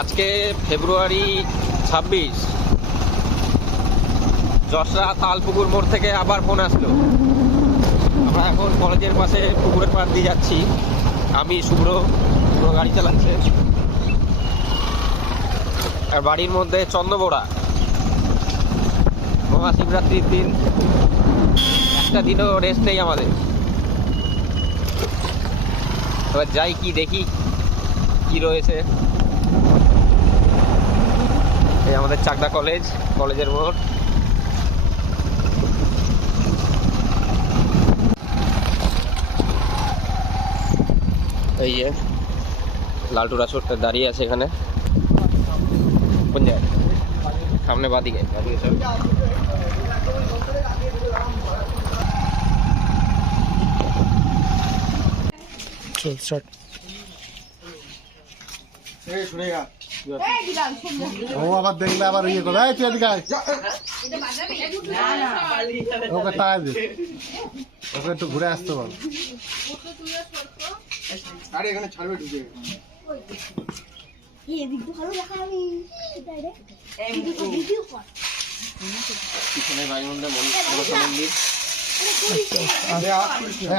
আজকে ফেব্রুয়ারি 26, যশোর তালপুকুর মোড় থেকে আবার ফোন আসলো। আমরা এখন কলেজের পাশে পুকুরের পাড় দিয়ে যাচ্ছি। আমি শুভ্র গাড়ি চালাচ্ছে, আর বাড়ির মধ্যে চন্দ্রবোড়া। মহাশিবরাত্রির দিন, একটা দিনও রেস্ট নেই আমাদের। এবার যাই, কি দেখি কি রয়েছে। এই আমাদের চাকদা কলেজের মোড়। এই যে লালটুরা ছোট্ট দাঁড়িয়ে আছে এখানে। কোন জায়গায়? সামনে বাদিকে চল স্টার্ট। ও আবার দেখলে আবার ইয়ে করে ওকে টাকা দে, ওকে একটু ঘুরে আসতে বল। আরে এখানে ছাড়বে ঢুকে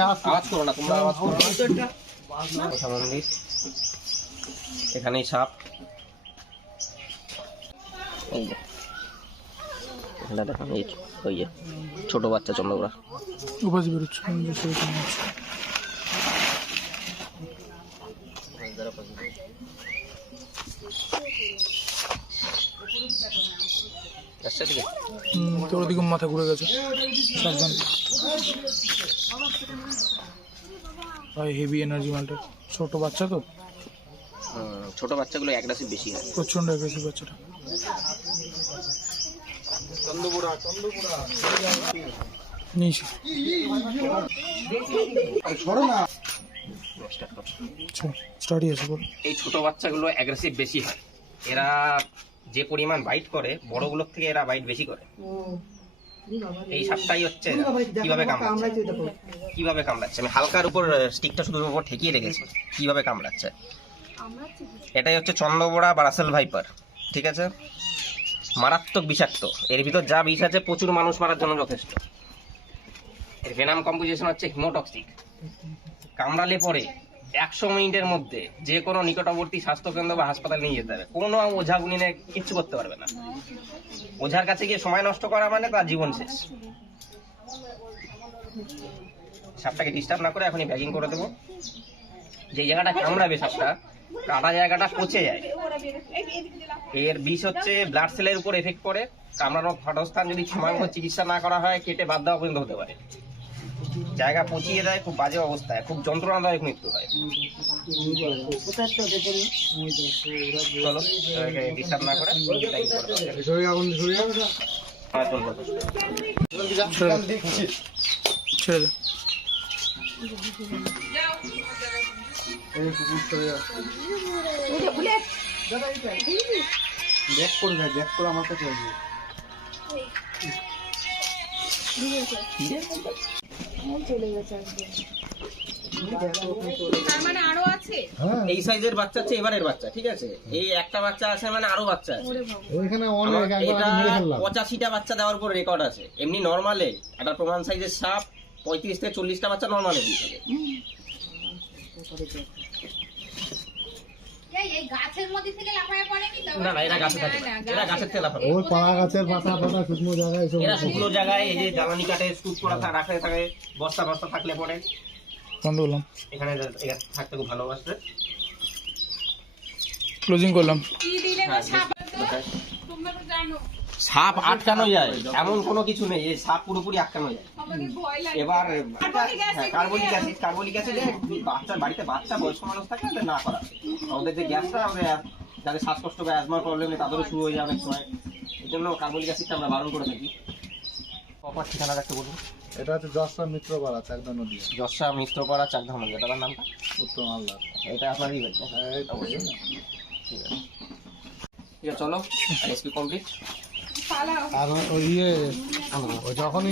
আওয়াজ করো না তোমরা, আওয়াজ করো মন্দির। এখানেই সাপ। ওই যে ছোট বাচ্চা চন্দ্রপুরা উপাধি বেরোচ্ছে। তোর ওদিকে মাথা ঘুরে গেছে, সাবধান। হেভি এনার্জি মালটা, ছোট বাচ্চা তো। ছোট বাচ্চাগুলো অ্যাগ্রেসিভ বেশি হয়, প্রচন্ড অ্যাগ্রেসিভ বাচ্চাটা। এই ছোট বাচ্চাগুলো অ্যাগ্রেসিভ বেশি হয়। এরা যে পরিমাণ বাইট করে বড়গুলোর থেকে এরা বাইট বেশি করে। এই সাপটাই হচ্ছে কিভাবে কামড়াচ্ছে। আমি হালকার উপর স্টিকটা শুধু উপর ঠেকিয়ে রেখেছি, কিভাবে কামড়াচ্ছে। এটাই হচ্ছে চন্দ্রবোড়া বা রাসেল ভাইপার, ঠিক আছে। মারাত্মক বিষাক্ত। এর ভিতর যা বিষ আছে প্রচুর মানুষ মারার জন্য যথেষ্ট। এর ভেনাম কম্পোজিশন হচ্ছে হিমোটক্সিক। কামড়ালে পরে 100 মিনিটের মধ্যে যে কোনো নিকটবর্তী স্বাস্থ্যকেন্দ্র বা হাসপাতাল নিয়ে যেতে হবে। কোনো ওঝা গুনিনে কিচ্ছু করতে পারবে না। ওঝার কাছে গিয়ে সময় নষ্ট করা মানে তার জীবন শেষ। সাপটাকে ডিস্টার্ব না করে এখনই ব্যাগিং করে দেবো। যে জায়গাটা কামড়াবে সাপটা, কাটা জায়গাটা পচে যায়। এর বিষ হচ্ছে ব্লাড সেলের উপর এফেক্ট করে। কামড়ানোর ক্ষতস্থান যদি সময় মতো চিকিৎসা না করা হয়, কেটে বাদ দেওয়া পর্যন্ত হতে পারে। জায়গা পচিয়ে দেয়, খুব বাজে অবস্থায়, খুব যন্ত্রণাদায়ক মৃত্যু হয়। চলো ডিস্টার্ব না করে ছেড়ে দে। দেখ করে আমার কাছে আসবে। এই সাইজের বাচ্চা হচ্ছে এবারের বাচ্চা, ঠিক আছে। এই একটা বাচ্চা আছে মানে আরো বাচ্চা আছে। এটা 85টা বাচ্চা দেওয়ার উপর রেকর্ড আছে। এমনি নর্মালে একটা প্রমাণ সাইজের সাপ 35 থেকে 40টা বাচ্চা নর্মালে দিয়ে থাকে। না না, এরা গাছে থাকে, এরা গাছের থেকে লাফায়। ওই পাড়া গাছের পাতা শুকনো জায়গায়, এরা শুকনো জায়গায় এই যে জ্বালানি কাঠে স্তূপ করা রাখে থাকে, বস্তা থাকলে পরে বন্ধ করলাম। এখানে থাকতে খুব ভালোবাসে। ক্লোজিং করলাম। সাপ আটকানো যায় এমন কোনো কিছু নেই, এই সাপ পুরোপুরি আটকানো যায়। এবার কার্বলিক অ্যাসিড বাড়িতে বাচ্চা বয়স্ক মানুষ থাকে না করা। ওদের যে গ্যাসটা, যাদের শ্বাসকষ্ট বা অ্যাজমার প্রবলেম তাদেরও শুরু হয়ে যায় অনেক সময়। এই জন্য কার্বলিক অ্যাসিডটা আমরা বারণ করে থাকি। প্রপার ঠিকানা রাখতে বলুন। এটা হচ্ছে যশোর মিত্রপাড়া, চাকদা নদী। যশোর মিত্রপাড়া, চাকদা নদী। এটার নামটা উত্তম আল্লাহ। এটা আপনারই বাড়ি? ঠিক আছে, চলো। SP complete. আর ওই যখন